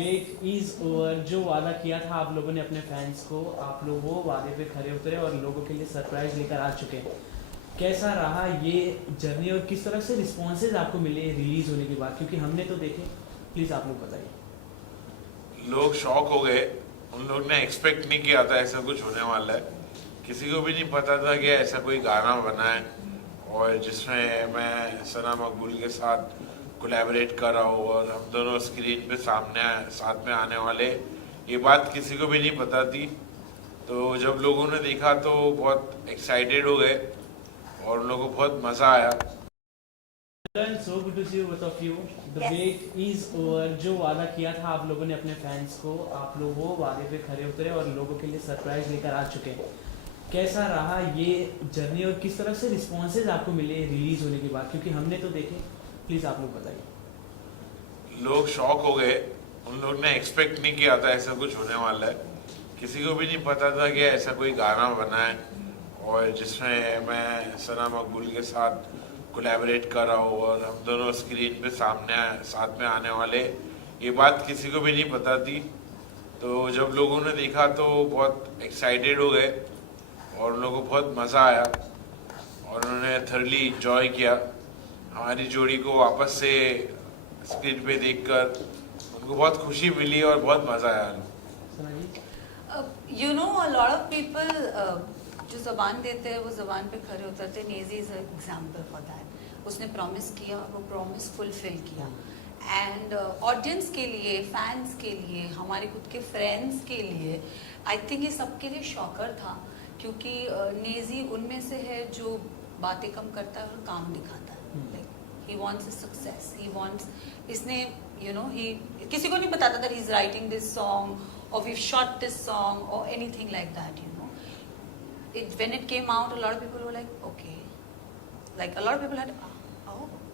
Wait is over. जो वादा किया था आप लोगों ने अपने फैंस को, आप लोग वो वादे पे खरे उतरे और लोगों के लिए सरप्राइज लेकर आ चुके हैं। कैसा रहा ये जर्नी और किस तरह से रिस्पॉन्सेज आपको मिले रिलीज होने के बाद, क्योंकि हमने तो देखे। प्लीज आप लोग बताइए। लोग शॉक हो गए। उन लोग ने एक्सपेक्ट नहीं किया था ऐसा कुछ होने वाला है। किसी को भी नहीं पता था कि ऐसा कोई गाना बना है और जिसमें मैं सना मकबूल के साथ कोलैबोरेट कर रहा हूँ और हम दोनों स्क्रीन पे साथ में आने वाले। ये बात किसी को भी नहीं पता थी। तो जब लोगों ने देखा तो बहुत एक्साइटेड हो गए और उन लोगों को बहुत मज़ा आया। So good to see you, both of you. The wait is over. जो वादा किया था आप लोगों ने अपने फैंस को, आप लोग वो वादे पे खरे उतरे और लोगों के लिए सरप्राइज लेकर आ चुके हैं। कैसा रहा ये जर्नी और किस तरह से रिस्पॉन्सेज आपको मिले रिलीज होने के बाद, क्योंकि हमने तो देखे। प्लीज आप लोग बताइए। लोग शॉक हो गए। उन लोग ने एक्सपेक्ट नहीं किया था ऐसा कुछ होने वाला है। किसी को भी नहीं पता था कि ऐसा कोई गाना बना है और जिसमें मैं सना मकबूल के साथ कोलैबोरेट कर रहा हूँ और हम दोनों स्क्रीन पे साथ में आने वाले। ये बात किसी को भी नहीं पता थी। तो जब लोगों ने देखा तो बहुत एक्साइटेड हो गए और उन लोगों को बहुत मज़ा आया और उन्होंने थर्ली इंजॉय किया। हमारी जोड़ी को वापस से स्क्रीन पे देखकर उनको बहुत खुशी मिली और बहुत मज़ा आया। You know, a lot of people जो जबान देते हैं वो जबान पे खरे उतरते। Naezy is example for that. उसने प्रॉमिस किया और वो प्रॉमिस फुलफिल किया। एंड ऑडियंस के लिए, फैंस के लिए, हमारे खुद के फ्रेंड्स के लिए, आई थिंक ये सबके लिए शॉकर था। क्योंकि नेजी उनमें से है जो बातें कम करता है और काम दिखाता है। Like he wants success, he wants, इसने यू नो ही किसी को नहीं बताता that he is writing this song or we've shot this song or anything like that, you know. When it came out, a lot of people were like, okay. Like a lot of people had,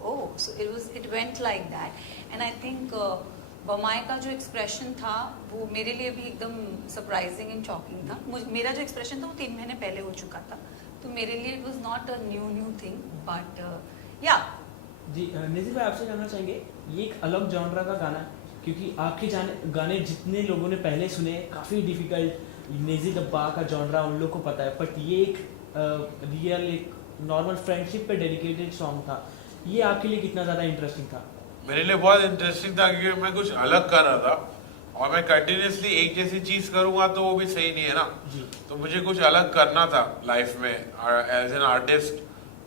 oh. So it went like that. And I think बमाए का जो expression था वो मेरे लिए भी एकदम surprising and shocking था। मेरा जो एक्सप्रेशन था वो 3 महीने पहले हो चुका था। तो मेरे लिए it was not a new thing, but या। जी निजी भाई, आपसे जानना चाहेंगे, ये एक अलग जॉनरा का गाना है, क्योंकि आपके गाने जितने लोगों ने पहले सुने काफ़ी डिफिकल्ट नेजी डब्बा का जॉनरा उन लोग को पता है, बट ये एक रियल एक नॉर्मल फ्रेंडशिप पे डेडिकेटेड सॉन्ग था। ये आपके लिए कितना ज़्यादा इंटरेस्टिंग था? मेरे लिए बहुत इंटरेस्टिंग था क्योंकि मैं कुछ अलग कर रहा था और मैं कंटिन्यूसली एक जैसी चीज़ करूँगा तो वो भी सही नहीं है ना जी। तो मुझे कुछ अलग करना था लाइफ में। एज एन आर्टिस्ट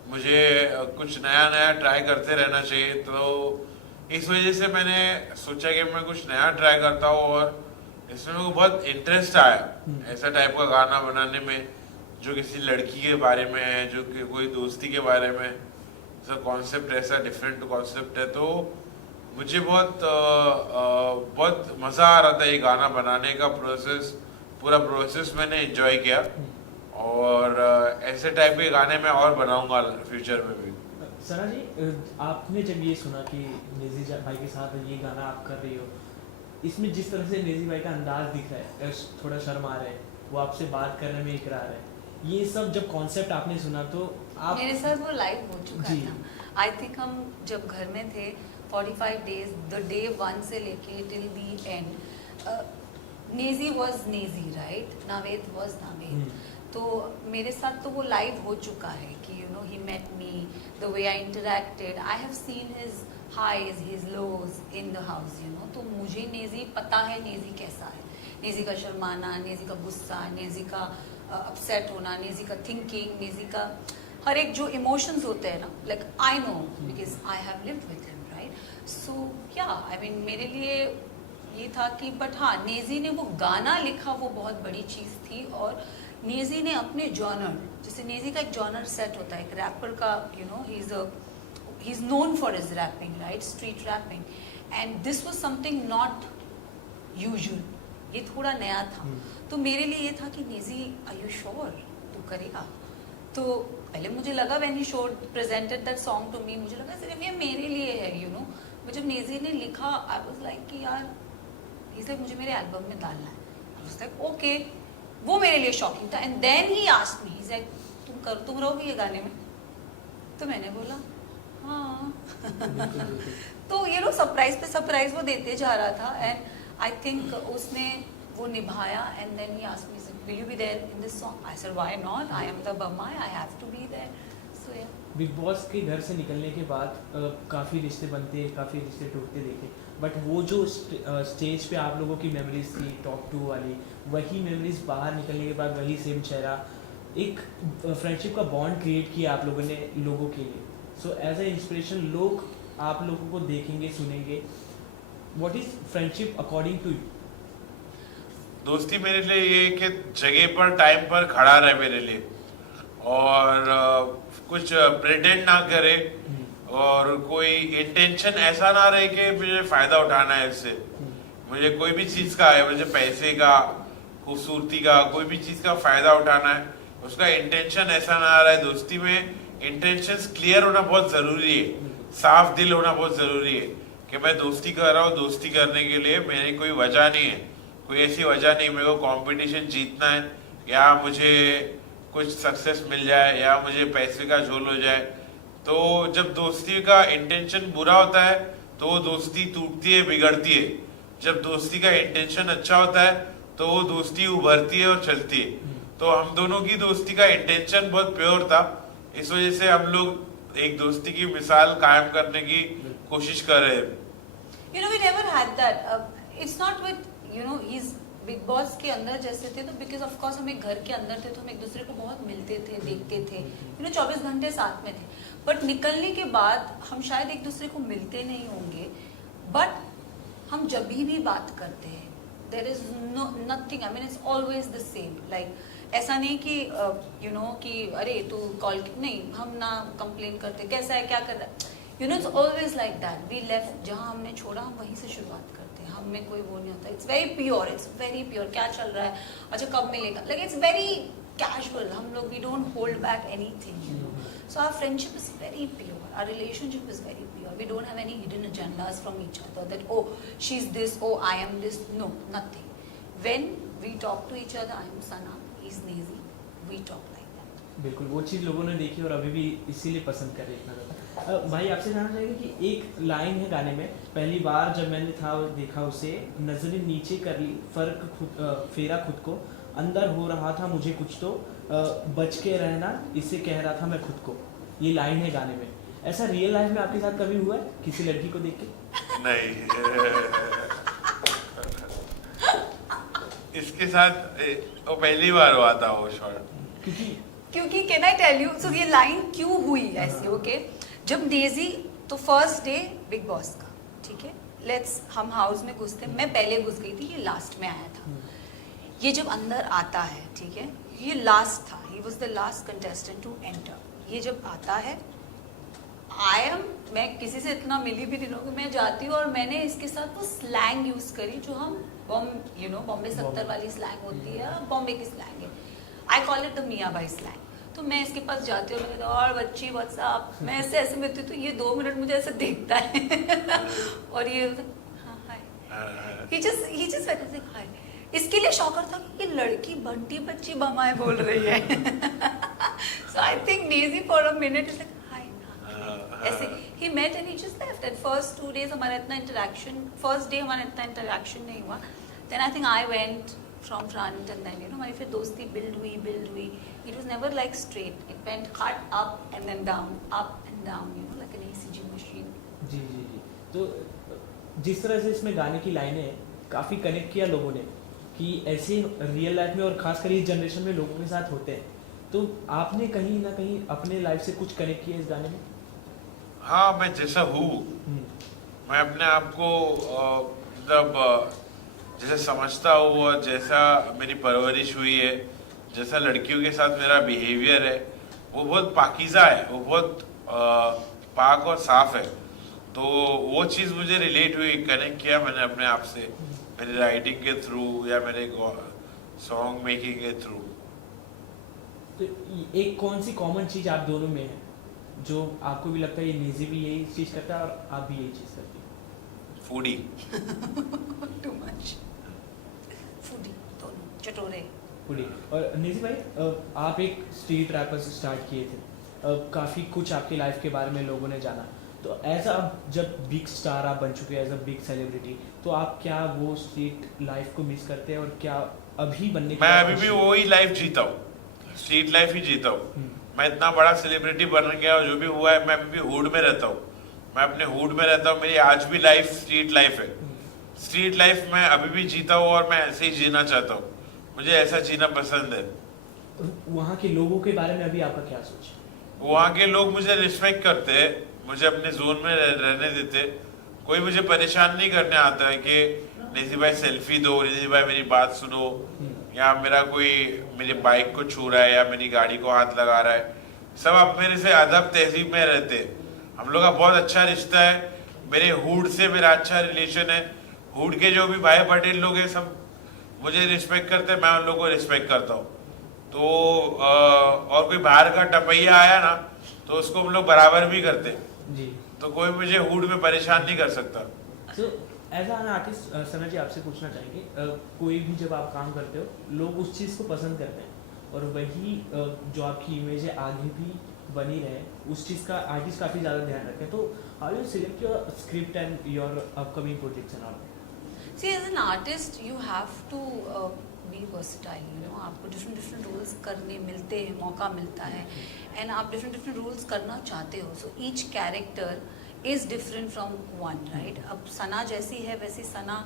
मुझे कुछ नया ट्राई करते रहना चाहिए। तो इस वजह से मैंने सोचा कि मैं कुछ नया ट्राई करता हूँ और इसमें मेरे को बहुत इंटरेस्ट आया ऐसा टाइप का गाना बनाने में जो किसी लड़की के बारे में है, जो कि कोई दोस्ती के बारे में। ऐसा कॉन्सेप्ट, ऐसा डिफरेंट कॉन्सेप्ट है। तो मुझे बहुत मज़ा आ रहा था ये गाना बनाने का पूरा प्रोसेस मैंने एंजॉय किया और ऐसे टाइप के गाने मैं और बनाऊंगा फ्यूचर में भी। सना जी, आपने जब ये सुना कि नेजी भाई के साथ ये गाना आप कर रही हो, इसमें जिस तरह से नेजी भाई का अंदाज दिख रहा है, थोड़ा शर्मा रहे, वो आपसे बात करने में इकरार है, ये सब जब कॉन्सेप्ट आपने सुना तो आप मेरे साथ वो लाइव हो चुका था। आई थिंक हम जब घर में थे 45 डेज, द डे 1 से लेके till the and, Naezy was Naezy, right, Naved was Naved. तो मेरे साथ तो वो लाइव हो चुका है कि you know he met me, the way I interacted, I have seen his highs his lows in the house, you know. तो मुझे नेजी पता है, नेजी कैसा है, नेजी का शर्माना, नेजी का गुस्सा, नेजी का अपसेट होना, नेजी का थिंकिंग, नेजी का हर एक जो इमोशंस होते हैं ना, like I know because I have lived with him, right. So yeah I mean मेरे लिए ये था कि, बट हाँ, नेजी ने वो गाना लिखा वो बहुत बड़ी चीज़ थी। और नेजी ने अपने जॉनर, जैसे नेजी का एक जॉनर सेट होता है एक रैपर का, you know, he is known for his rapping, right, street rapping, and this was something not usual, ये थोड़ा नया था। तो मेरे लिए ये था कि नेजी, आर यू श्योर तू करेगा? तो पहले मुझे लगा when he showed presented that song to me, मुझे लगा सिर्फ ये मेरे लिए है, यू नो। जब नेजी ने लिखा, आई वाज लाइक कि यार, ही लाइक मुझे मेरे एल्बम में डालना है। आई वाज लाइक ओके, वो मेरे लिए शॉकिंग था। And then he asked me, he is like तुम रहोगे ये गाने में? तो मैंने बोला हाँ। तो यू नो सरप्राइज पे सरप्राइज वो देते जा रहा था। एंड आई थिंक उसने वो निभाया and then he asked me will you be there in this song I said why not I am the बम्मा I have to be there so yeah Bigg boss के घर से निकलने के बाद काफ़ी रिश्ते बनते, काफ़ी रिश्ते टूटते देखे, बट वो जो स्टेज पे आप लोगों की मेमोरीज थी टॉप 2 वाली, वही मेमोरीज बाहर निकलने के बाद वही सेम चेहरा, एक फ्रेंडशिप का बॉन्ड क्रिएट किया आप लोगों ने लोगों के लिए। सो एज ए इंस्पिरेशन लोग आप लोगों को देखेंगे, सुनेंगे। What is friendship according to you? दोस्ती मेरे लिए ये कि जगह पर टाइम पर खड़ा रहे मेरे लिए, और कुछ प्रिटेंड ना करे, और कोई इंटेंशन ऐसा ना रहे कि मुझे फायदा उठाना है इससे। मुझे कोई भी चीज का है, मुझे पैसे का, खूबसूरती का, कोई भी चीज का फायदा उठाना है, उसका इंटेंशन ऐसा ना रहे। दोस्ती में इंटेंशंस क्लियर होना बहुत जरूरी है, साफ दिल होना बहुत जरूरी है कि मैं दोस्ती कर रहा हूँ, दोस्ती करने के लिए मेरी कोई वजह नहीं है, कोई ऐसी वजह नहीं मेरे को कंपटीशन जीतना है, या मुझे कुछ सक्सेस मिल जाए, या मुझे पैसे का झोल हो जाए। तो जब दोस्ती का इंटेंशन बुरा होता है तो वो दोस्ती टूटती है, बिगड़ती है। जब दोस्ती का इंटेंशन अच्छा होता है तो वो दोस्ती उभरती है और चलती है। तो हम दोनों की दोस्ती का इंटेंशन बहुत प्योर था, इस वजह से हम लोग एक दोस्ती की मिसाल कायम करने की कोशिश कर रहे हैं। You know, we never had that. It's not with, you know, he's big boss के अंदर जैसे थे, तो बिकॉज ऑफ कोर्स हम एक घर के अंदर थे तो हम एक दूसरे को बहुत मिलते थे, देखते थे, यू नो 24 घंटे साथ में थे। बट निकलने के बाद हम शायद एक दूसरे को मिलते नहीं होंगे, बट हम जब भी बात करते हैं there is no nothing, I mean it's always the same. Like ऐसा नहीं कि यू नो कि अरे तू कॉल नहीं, हम ना कंप्लेन करते कैसा है क्या कर रहा है, you know it's always like that. We left, जहाँ हमने छोड़ा हम वहीं से शुरुआत करते हैं, हम में कोई वो नहीं होता। It's very pure, it's very pure. क्या चल रहा है, अच्छा कब मिलेगा, लाइक इट्स वेरी कैजुअल। हम लोग we don't hold back anything, you know. So our friendship is very pure, our relationship is very pure. We don't have any hidden agendas from each other that oh she is this, oh I am this, no nothing. When we talk to each other, I am Sana, he is Naezy, we talk like that. बिल्कुल वो चीज़ लोगों ने देखी और अभी भी इसीलिए पसंद कर रहे हैं इतना ज़्यादा। भाई आपसे जानना चाहेंगे कि एक लाइन है गाने में, पहली बार जब मैंने देखा उसे, नजरें नीचे कर ली, फर्क खुद फेरा खुद को, अंदर हो रहा था मुझे कुछ तो, बच के रहना इससे कह रहा था मैं खुद को। ये लाइन है गाने में। ऐसा रियल लाइफ में आपके साथ कभी हुआ है किसी लड़की को देख के? नहीं। इसके साथ वो पहली बार हुआ था वो शॉट। क्योंकि कैन आई टेल यू, सो ये लाइन क्यों हुई ऐसी, ओके? जब डेजी, तो फर्स्ट डे बिग बॉस का, ठीक है, लेट्स हम हाउस में घुसते, मैं पहले घुस गई थी, ये लास्ट में आया था। ये जब अंदर आता है, ठीक है, ये लास्ट था, he was the last contestant to enter. ये जब आता है, मैं किसी से इतना मिली भी नहीं हूँ, मैं जाती हूँ और मैंने इसके साथ वो स्लैंग यूज करी जो हम बॉम्बे 70 वाली स्लैंग होती है, बॉम्बे की स्लैंग है। आई कॉल इट द मियाँ भाई स्लैंग। तो मैं इसके पास जाती हूँ, मैं कहती हूँ और बच्ची व्हाट्सअप, मैं ऐसे मिलती हूँ, तो ये 2 मिनट मुझे ऐसे देखता है और ये हाँ हाय, ही जस्ट वैसे हाय। इसके लिए शॉकर था कि ये लड़की बंटी बच्ची बमाए बोल रही है। So I think Naezy for a minute is like hi, ऐसे ही met and he just left. And first 2 days हमारा इतना इंटरेक्शन, फर्स्ट डे हमारा इतना इंटरेक्शन नहीं हुआ। Then I think I went from front and then, you know, हमारी फिर दोस्ती build हुई। It was never like straight. It went hard up and then down, you know, like an ECG machine. जी। तो जिस तरह से इसमें गाने की लाइनें हैं, काफ़ी कनेक्ट किया लोगों ने कि ऐसे रियल लाइफ में और खासकर इस जनरेशन में लोगों के साथ होते हैं। तो आपने कहीं ना कहीं अपने लाइफ से कुछ कनेक्ट किया इस गाने में? हाँ, मैं जैसा हूँ, मैं अपने आप को मतलब जैसे समझता हूँ और जैसा मेरी परवरिश हुई है, जैसा लड़कियों के साथ मेरा बिहेवियर है, वो बहुत पाकीज़ा है, वो बहुत पाक और साफ है। तो वो चीज़ मुझे रिलेट हुई, कनेक्ट किया मैंने अपने आप से, मेरी राइटिंग के थ्रू या मेरे सॉन्ग मेकिंग के थ्रू। तो एक कौन सी कॉमन चीज़ आप दोनों में है जो आपको भी लगता है ये नेजी भी यही चीज़ करता है और आप भी यही चीज़ करती हैं? फूडी। Too much. फूडी, दोनों चटोरे। फूडी। और नेजी भाई, आप एक स्ट्रीट रैपर से स्टार्ट किए थे, काफ़ी कुछ आपकी लाइफ के बारे में लोगों ने जाना, तो ऐसा जब बिग स्टार आप बन चुके हैं एज अ बिग सेलिब्रिटी, तो आप क्या वो स्ट्रीट लाइफ को मिस करते हैं और क्या अभी बनने के मैं बाद अभी भी खुशी- वही लाइफ जीता हूँ, स्ट्रीट लाइफ ही जीता हूँ। हम्म, मैं इतना बड़ा सेलिब्रिटी बन गया और जो भी हुआ है मैं अभी भी हुड में रहता हूँ, मैं अपने हुड में रहता हूँ। मेरी आज भी लाइफ स्ट्रीट लाइफ है। स्ट्रीट लाइफ मैं अभी भी जीता हूँ और मैं ऐसे ही जीना चाहता हूँ। मुझे ऐसा जीना पसंद है। वहाँ के लोगों के बारे में अभी आपका क्या सोच है? वहाँ के लोग मुझे रिस्पेक्ट करते हैं, मुझे अपने जोन में रहने देते। कोई मुझे परेशान नहीं करने आता है कि निधि भाई सेल्फी दो, निधि भाई मेरी बात सुनो, या मेरा कोई मेरी बाइक को छू रहा है या मेरी गाड़ी को हाथ लगा रहा है। सब अब मेरे से अदब तहजीब में रहते हैं। हम लोग का बहुत अच्छा रिश्ता है, मेरे हुड से मेरा अच्छा रिलेशन है। हुड के जो भी भाई पटेल लोग हैं सब मुझे रिस्पेक्ट करते हैं, मैं उन लोगों को रिस्पेक्ट करता हूँ। तो और कोई बाहर का टपैया आया ना तो उसको हम लोग बराबर भी करते हैं। जी, तो कोई मुझे हुड में परेशान नहीं कर सकता। तो एज एन आर्टिस्ट सना जी आपसे पूछना चाहेंगे, कोई भी जब आप काम करते हो लोग उस चीज़ को पसंद करते हैं और वही जो आपकी इमेज है आगे भी बनी रहे, उस चीज़ का आर्टिस्ट काफ़ी ज़्यादा ध्यान रखते हैं। तो how you select your script and your upcoming projects and all? See, as an artist, you have to be versatile. You know, आपको different roles करने मिलते हैं, मौका मिलता है, and आप different roles करना चाहते हो. So each character is different from one, right? अब सना जैसी है वैसी सना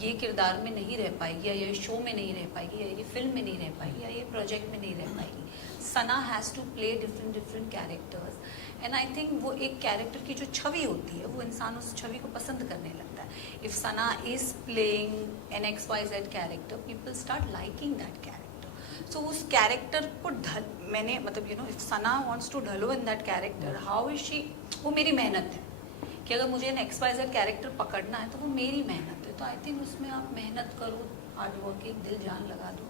ये किरदार में नहीं रह पाएगी, या ये शो में नहीं रह पाएगी, या ये फिल्म में नहीं रह पाएगी, या ये प्रोजेक्ट में नहीं रह पाएगी. Sana has to play different characters, and I think वो एक कैरेक्टर की जो छवि होती है वो इंसान उस छवि को पसंद करने लगता है. If Sana is playing an XYZ character, people start liking that character. So उस कैरेक्टर को मैंने मतलब you know if Sana wants to ढलो in that character, how is she, वो मेरी मेहनत है कि अगर मुझे एन XYZ कैरेक्टर पकड़ना है तो वो मेरी मेहनत है. तो आई थिंक उसमें आप मेहनत करो, हार्ड वर्किंग, दिल जान लगा दो.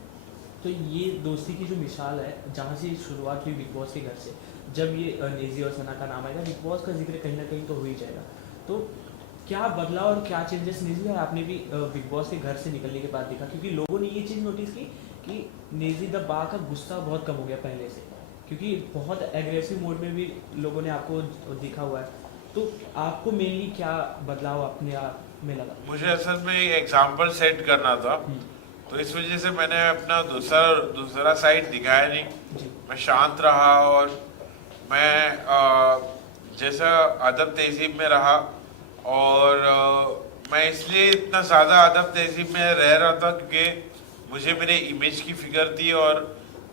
तो ये दोस्ती की जो मिसाल है जहाँ से शुरुआत हुई बिग बॉस के घर से, जब ये नेजी और सना का नाम आएगा, बिग बॉस का जिक्र कहीं ना कहीं तो हो ही जाएगा. तो क्या बदलाव और क्या चेंजेस नेजी भाई आपने भी बिग बॉस के घर से निकलने के बाद देखा? क्योंकि लोगों ने ये चीज़ नोटिस की कि नेजी द बा का गुस्सा बहुत कम हो गया पहले से, क्योंकि बहुत एग्रेसिव मोड में भी लोगों ने आपको देखा हुआ है. तो आपको मेनली क्या बदलाव अपने आप में लगा? मुझे असल में एक एग्जाम्पल सेट करना था, तो इस वजह से मैंने अपना दूसरा साइड दिखाया नहीं. जी, मैं शांत रहा और मैं जैसा अदब तहजीब में रहा. और मैं इसलिए इतना ज़्यादा अदब तहजीब में रह रहा था क्योंकि मुझे मेरे इमेज की फिक्र थी और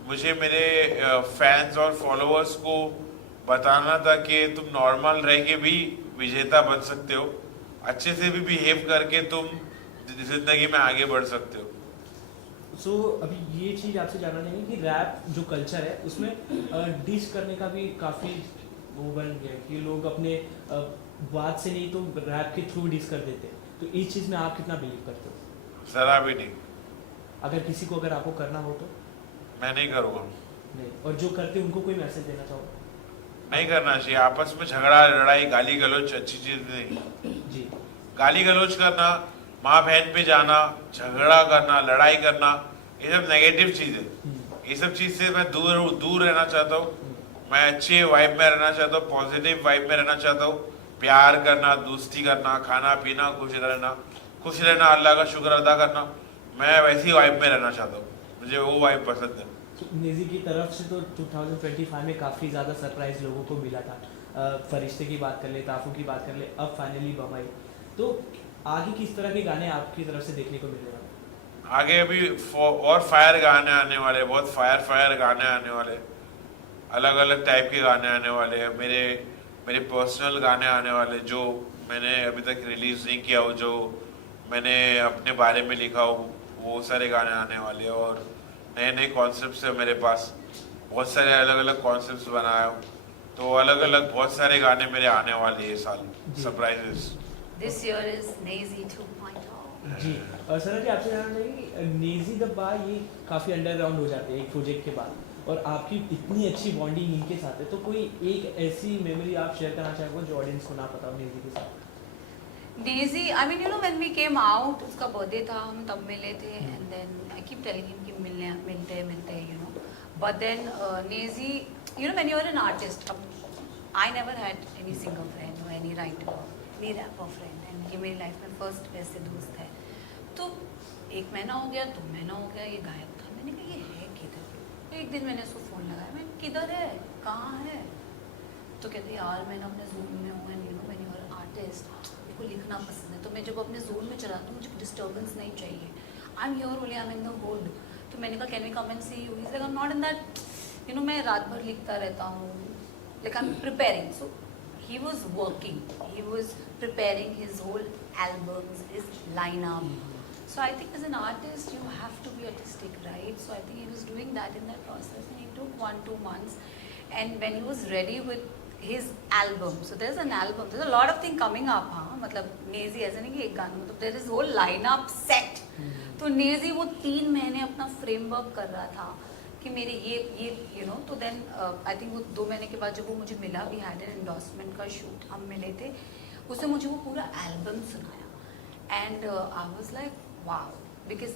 मुझे मेरे फैंस और फॉलोअर्स को बताना था कि तुम नॉर्मल रह के भी विजेता बन सकते हो, अच्छे से भी बिहेव करके तुम जिंदगी में आगे बढ़ सकते हो. सो अभी ये चीज़ आपसे जानना चाहेंगे कि रैप जो कल्चर है उसमें डिश करने का भी काफ़ी वो बन गया कि लोग अपने बात से नहीं तो रैप के थ्रू डिश कर देते हैं. तो इस चीज़ में आप कितना बिलीव करते हो? जरा भी नहीं. अगर आपको करना हो तो? मैं नहीं करूँगा. नहीं. और जो करते हैं उनको कोई मैसेज देना चाहो? नहीं करना चाहिए. आपस में झगड़ा लड़ाई गाली गलौज अच्छी चीज़ नहीं. जी, गाली गलौज करना, माँ बहन पे जाना, झगड़ा करना, लड़ाई करना, ये सब नेगेटिव चीज़ है. ये सब चीज़ से मैं दूर रहना चाहता हूँ. मैं अच्छे वाइब में रहना चाहता हूँ, पॉजिटिव वाइब में रहना चाहता हूँ. प्यार करना, दोस्ती करना, खाना पीना, खुश रहना, अल्लाह का शुक्र अदा करना, मैं वैसी वाइब में रहना चाहता हूँ. मुझे वो वाइब पसंद है. तो नेजी की तरफ से तो 2025 में काफ़ी ज़्यादा सरप्राइज लोगों को मिला था. फरिश्ते की बात कर ले, ताफू की बात कर ले, अब फाइनली बम्बई. तो आगे किस तरह के गाने आपकी तरफ से देखने को मिलने वाले? आगे अभी और फायर गाने आने वाले, बहुत फायर गाने आने वाले, अलग अलग टाइप के गाने आने वाले हैं. मेरे पर्सनल गाने आने वाले जो मैंने अभी तक रिलीज नहीं किया हो, जो मैंने अपने बारे में लिखा हो, वो सारे गाने आने वाले हैं. और नए कॉन्सेप्ट्स है मेरे पास, बहुत सारे अलग अलग कॉन्सेप्ट्स बनाया हूँ. तो अलग अलग बहुत सारे गाने मेरे आने वाले ये साल, surprises. This year is Naezy 2.0. जी, सर जी आपसे जानना चाहिए कि नेजी द बा ये काफ़ी अंडरग्राउंड हो जाते हैं एक प्रोजेक्ट के बाद, और आपकी इतनी अच्छी बॉन्डिंग इनके साथ है. तो कोई एक ऐसी मेमोरी आप शेयर करना चाहोगे जो ऑडियंस को ना पता हो नेजी के साथ? Naezy, I mean you know when we came out, उसका बर्थडे था, हम तब मिले थे, and then I keep telling him कि मिलते you know. But then Naezy, you know when you are an artist, I never had any singer friend. Any writer, any rapper friend, and ये मेरी लाइफ में फर्स्ट वैसे दोस्त है। तो 1 महीना हो गया, 2 महीना हो गया, ये गायब था। मैंने कहा ये है किधर? एक दिन मैंने उसको फ़ोन लगाया, मैं किधर है, कहाँ है? तो कहते यार मैं ना अपने जोन में हूँ, and you know when you are artist मेरे को लिखना पसंद है, तो मैं जब अपने जोन में चलाती हूँ मुझे डिस्टर्बेंस नहीं चाहिए, I am here only, I am in the hood. तो मैंने कहा can we come and see you? Is like I am not in that, you know मैं रात भर लिखता रहता हूँ, like I am preparing. So he was working, he was preparing his whole albums, his lineup. So I think as an artist you have to be artistic, right? So I think he was doing that in that process, and he took 1-2 months, and when he was ready with his album, so there's an album, there's a lot of thing coming up, हाँ मतलब नेजी ऐसा नहीं कि एक गाना, मतलब there is whole lineup set. तो नेजी वो 3 महीने अपना फ्रेमवर्क कर रहा था कि मेरे ये यू नो, तो देन आई थिंक वो 2 महीने के बाद जब वो मुझे मिला, वी हैड एन एंडोर्समेंट का शूट, हम मिले थे, उसने मुझे वो पूरा एल्बम सुनाया, and I was like wow, because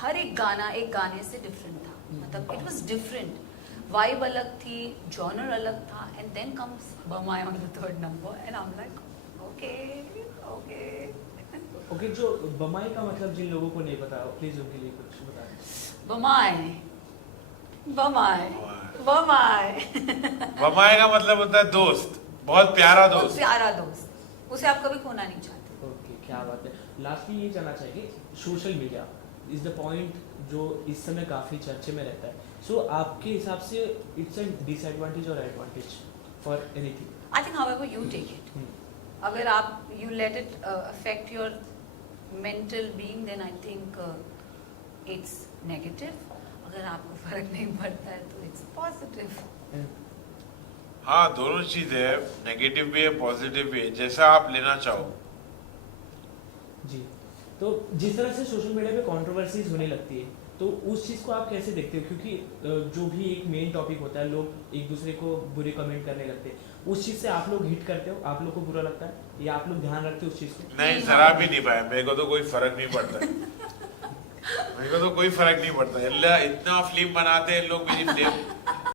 हर एक गाना एक गाने से डिफरेंट था, मतलब इट वाज डिफरेंट, वाइब अलग थी, जॉनर अलग था, एंड देन कम्स बमाई on the 3rd number, and I am like okay okay. Okay, जो बमाई का मतलब जिन लोगों को नहीं पता, प्लीज उनके लिए कुछ बताएं। बमाई बमाई बमाई बमाए का मतलब होता है दोस्त, बहुत प्यारा बहुत दोस्त। प्यारा दोस्त, उसे आप कभी खोना नहीं चाहते। ओके, क्या बात है। लास्टली ये जानना चाहिए, social media is the point जो इस समय काफ़ी चर्चे में रहता है, सो आपके हिसाब से इट्स एन डिसएडवांटेज और advantage for anything? I think however you take it, अगर आप you let it affect your mental being, then I think it's negative. अगर आपको फर्क नहीं पड़ता है तो इट्स पॉजिटिव। हाँ, दोनों चीज है, नेगेटिव भी है पॉजिटिव भी है, जैसा आप लेना चाहो। जी, तो जिस तरह से सोशल मीडिया पे कंट्रोवर्सीज होने लगती है, तो उस चीज़ को आप कैसे देखते हो? क्योंकि जो भी एक मेन टॉपिक होता है, लोग एक दूसरे को बुरे कमेंट करने लगते हैं, उस चीज़ से आप लोग हिट करते हो, आप लोग को बुरा लगता है, या आप लोग ध्यान रखते हो उस चीज़ को? नहीं, जरा भी नहीं पाया, मेरे को तो कोई फर्क नहीं पड़ता है। मेरे को तो कोई फर्क नहीं पड़ता, अल्लाह इतना फिल्म बनाते हैं लोग, मेरी फिल्म